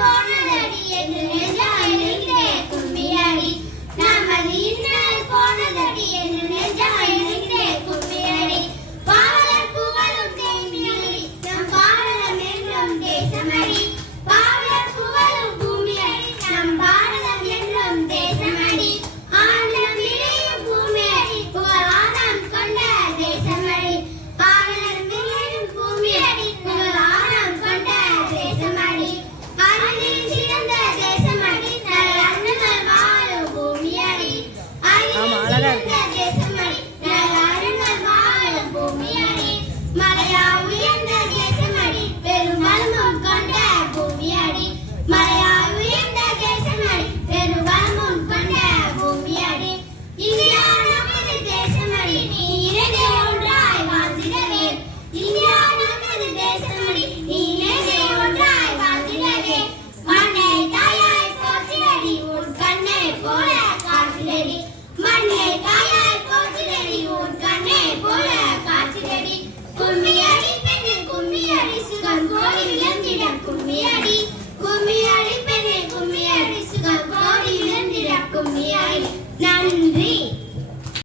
போனதடி என்று நெஞ்சமையிலே கும்மியடி நமது இன்னல் போனதடி என்று நெஞ்சமையிலே கும்மியடி பாவலர் புகழும் தேமியடி நம் பாரதம் என்றும் தேசமடி பாவலர் புகழும் பூமியடி நம் பாரதம் என்றும் தேசமடி ஆனந்தம் விளையும் பூமியடி புகழாரம் கொண்ட தேசமடி பாவலர் விளையும் பூமியடி புகழாரம் கொண்ட தேசமடி அறிவில் சிறந்த தேசமடி நல்ல அண்ணல் வாழும் பூமியடி அறிவில் சிறந்த தேசமடி நல்ல அண்ணல் வாழும் பூமியடி மலையா உயர்ந்த தேசமடி பெரும் வளமும் கொண்ட பூமியடி மலையா உயர்ந்த தேசமடி பெரும் வளமும் கொண்ட பூமியடி இந்தியா நமது தேசமடி நீ இணைந்தே ஒன்றாய் வாழ்ந்திடவே இந்தியா நமது தேசமடி நீ இணைந்தே ஒன்றாய் வாழ்ந்திடவே மண்ணை தாயாய் போற்றிடடி உன் கண்ணை போல காத்திடடி மண்ணை தாயாய் போற்றிடடி உன் கண்ணை போல